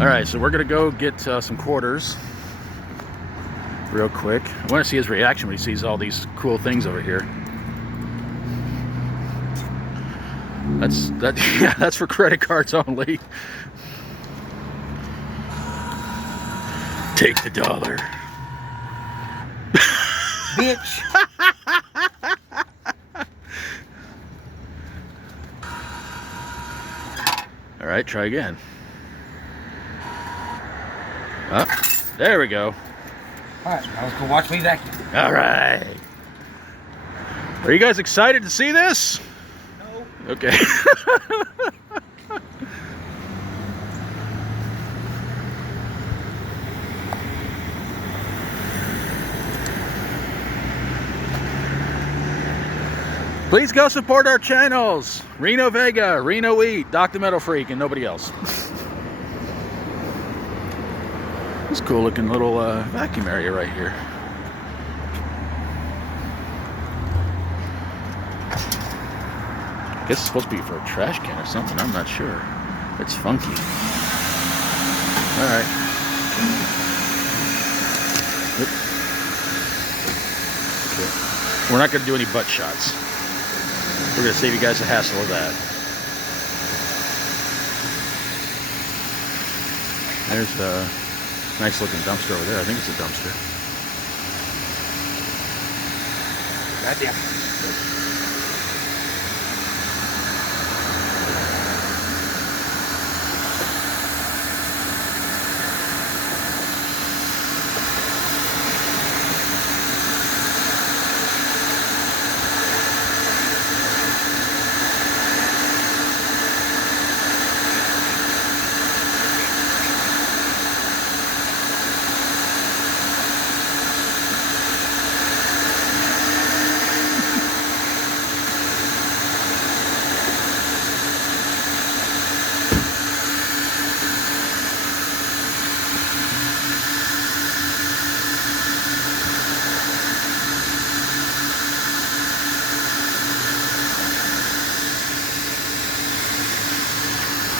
All right, so we're gonna go get some quarters real quick. I want to see his reaction when he sees all these cool things over here. Yeah, that's for credit cards only. Take the dollar. Bitch. All right, try again. Oh, there we go. All right, now let's go watch me vacuum. All right. Are you guys excited to see this? No. Okay. Please go support our channels. Reno Vega, Reno Eat, Dr. Metal Freak, and nobody else. This cool looking little vacuum area right here. I guess it's supposed to be for a trash can or something. I'm not sure. It's funky. All right. Oop. Okay. We're not going to do any butt shots. We're going to save you guys the hassle of that. There's a nice looking dumpster over there. I think it's a dumpster. Goddamn.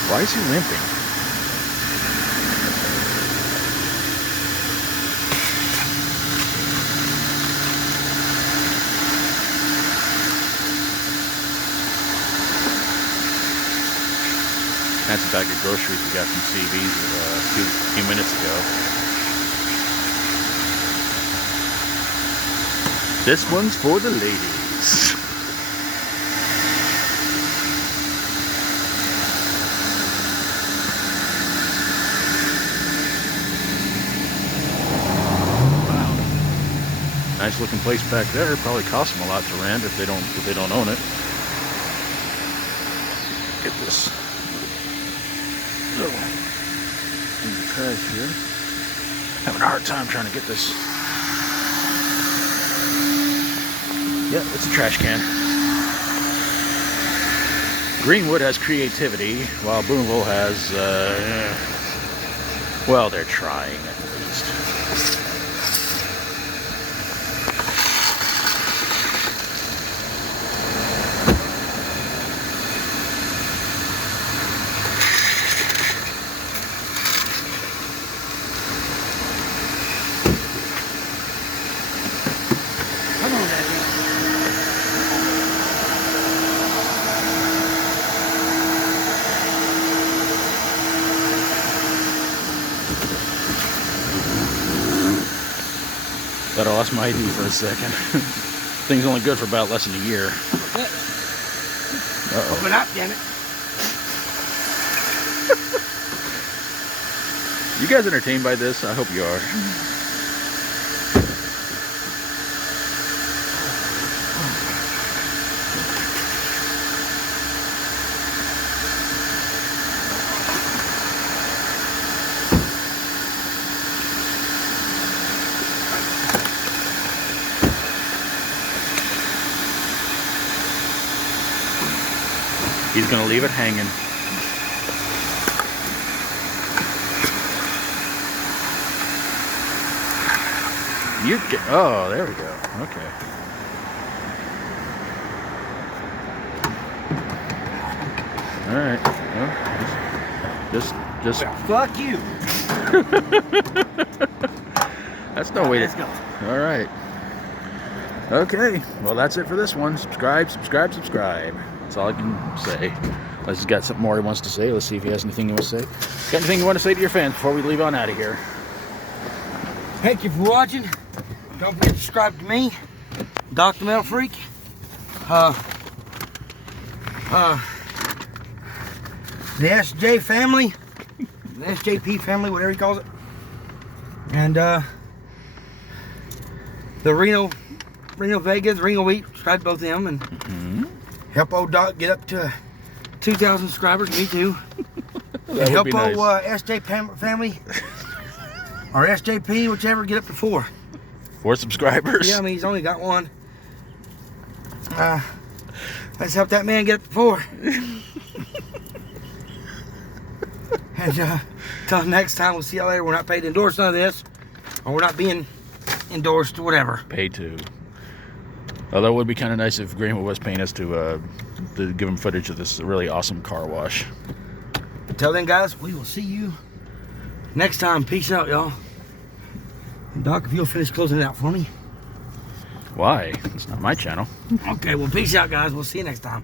Why is he limping? That's a bag of groceries we got from CV's a few minutes ago. This one's for the ladies. Nice looking place back there. Probably costs them a lot to rent if they don't own it. Get this. So, in the trash here. Having a hard time trying to get this. Yep, it's a trash can. Greenwood has creativity, while Boonville has, well, they're trying at least. Come on, Daddy. Thought I lost my ID for a second. Thing's only good for about less than a year. Uh-oh. Open up, damn it. You guys entertained by this? I hope you are. He's gonna leave it hanging. You get, oh, there we go. Okay. All right. Well, just Just Well, fuck you. that's no way Let's to. go. All right. Okay. Well, that's it for this one. Subscribe, subscribe, subscribe. That's all I can say. Unless he's got something more he wants to say. Let's see if he has anything he wants to say. Got anything you want to say to your fans before we leave on out of here? Thank you for watching. Don't forget to subscribe to me, Dr. Metal Freak. The SJ family, the SJP family, whatever he calls it, and the Reno Vegas, Reno Wheat. Subscribe to both of them and help old Doc get up to 2,000 subscribers. Me too. And That would help be nice. old SJ family or SJP, whichever, get up to 4. 4 subscribers. Yeah, I mean he's only got 1. Let's help that man get up to 4. And till next time, we'll see y'all later. We're not paid to endorse none of this, or we're not being endorsed or whatever. Paid to. Although it would be kind of nice if Greenwood was paying us to give him footage of this really awesome car wash. Until then, guys, we will see you next time. Peace out, y'all. And Doc, if you'll finish closing it out for me. Why? It's not my channel. Okay, well, peace out, guys. We'll see you next time.